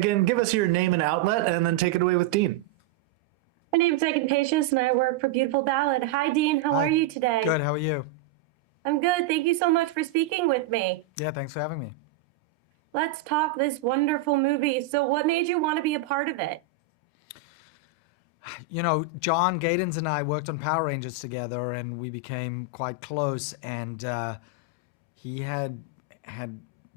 Again, give us your name and outlet, and then take it away with Dean. My name is Megan Patience, and I work for Beautiful Ballad. Hi, Dean. How Hi. are you today? Good. How are you? I'm good. Thank you so much for speaking with me. Yeah, thanks for having me. Let's talk this wonderful movie. So what made you want to be a part of it? You know, John Gadens and I worked on Power Rangers together, and we became quite close. And he had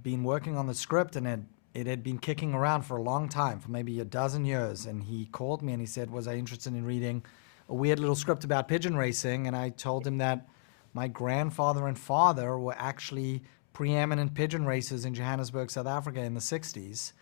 been working on the script, and it had been kicking around for a long time, for maybe a dozen years. And he called me and he said, was I interested in reading a weird little script about pigeon racing? And I told him that my grandfather and father were actually preeminent pigeon racers in Johannesburg, South Africa in the 60s.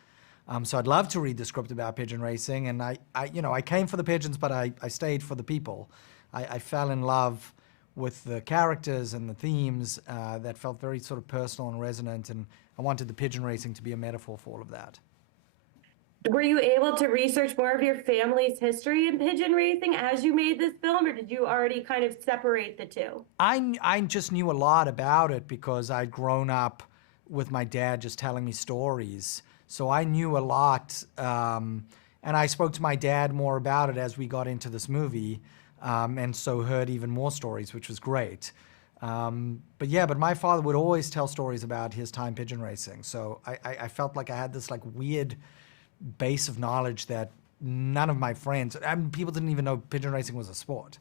So I'd love to read the script about pigeon racing. And I came for the pigeons, but I stayed for the people. I fell in love with the characters and the themes that felt very sort of personal and resonant. And I wanted the pigeon racing to be a metaphor for all of that. Were you able to research more of your family's history in pigeon racing as you made this film, or did you already kind of separate the two? I just knew a lot about it because I'd grown up with my dad just telling me stories. So I knew a lot, and I spoke to my dad more about it as we got into this movie, and so heard even more stories, which was great. But my father would always tell stories about his time pigeon racing. So I felt like I had this like weird base of knowledge that none of my friends, people didn't even know pigeon racing was a sport.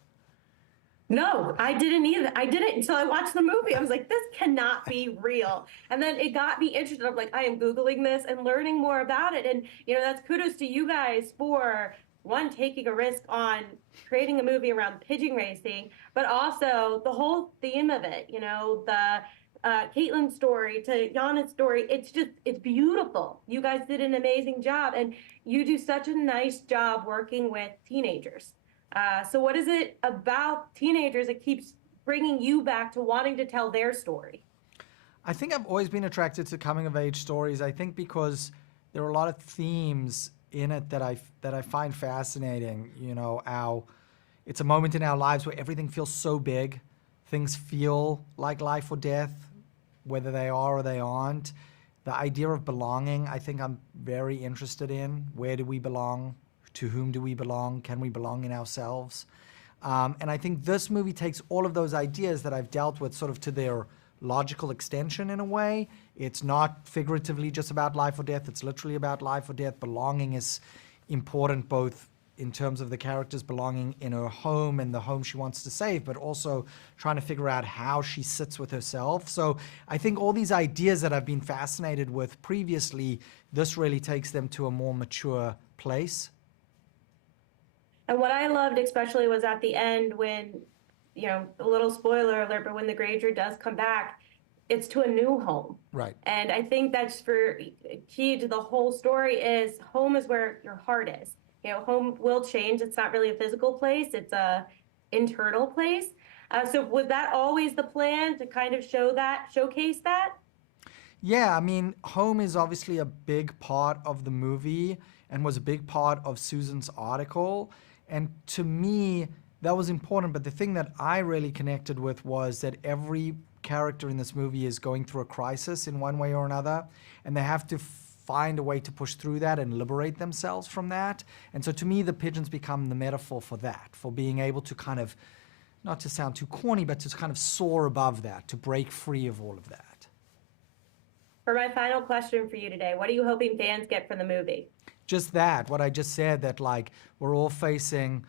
No, I didn't either. I didn't until I watched the movie. I was like, this cannot be real. And then it got me interested. I'm like, I am Googling this and learning more about it. And, that's kudos to you guys for, one, taking a risk on creating a movie around pigeon racing, but also the whole theme of it, the Caitlin's story to Yana's story. It's beautiful. You guys did an amazing job, and you do such a nice job working with teenagers. So what is it about teenagers that keeps bringing you back to wanting to tell their story? I think I've always been attracted to coming of age stories. I think because there are a lot of themes in it that I find fascinating. It's a moment in our lives where everything feels so big. Things feel like life or death, whether they are or they aren't. The idea of belonging, I think I'm very interested in. Where do we belong? To whom do we belong? Can we belong in ourselves? And I think this movie takes all of those ideas that I've dealt with sort of to their logical extension in a way. It's not figuratively just about life or death. It's literally about life or death. Belonging is important both in terms of the characters belonging in her home and the home she wants to save, but also trying to figure out how she sits with herself. So I think all these ideas that I've been fascinated with previously, this really takes them to a more mature place. And what I loved especially was at the end when, a little spoiler alert, but when the Granger does come back, it's to a new home. Right. And I think that's key to the whole story is home is where your heart is. Home will change. It's not really a physical place. It's a internal place. So was that always the plan to kind of showcase that? Yeah, I mean, home is obviously a big part of the movie and was a big part of Susan's article. And to me, that was important. But the thing that I really connected with was that every character in this movie is going through a crisis in one way or another. And they have to find a way to push through that and liberate themselves from that. And so to me, the pigeons become the metaphor for that, for being able to kind of, not to sound too corny, but to kind of soar above that, to break free of all of that. For my final question for you today, what are you hoping fans get from the movie? Just that, what I just said, that like we're all facing,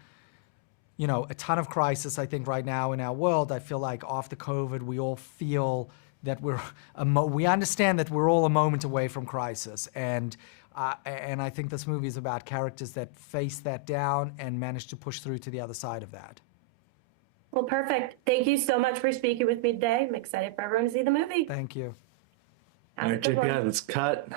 a ton of crisis, I think, right now in our world. I feel like after COVID, we all feel that we understand that we're all a moment away from crisis. And I think this movie is about characters that face that down and manage to push through to the other side of that. Well, perfect. Thank you so much for speaking with me today. I'm excited for everyone to see the movie. Thank you. All right, JPI, let's cut.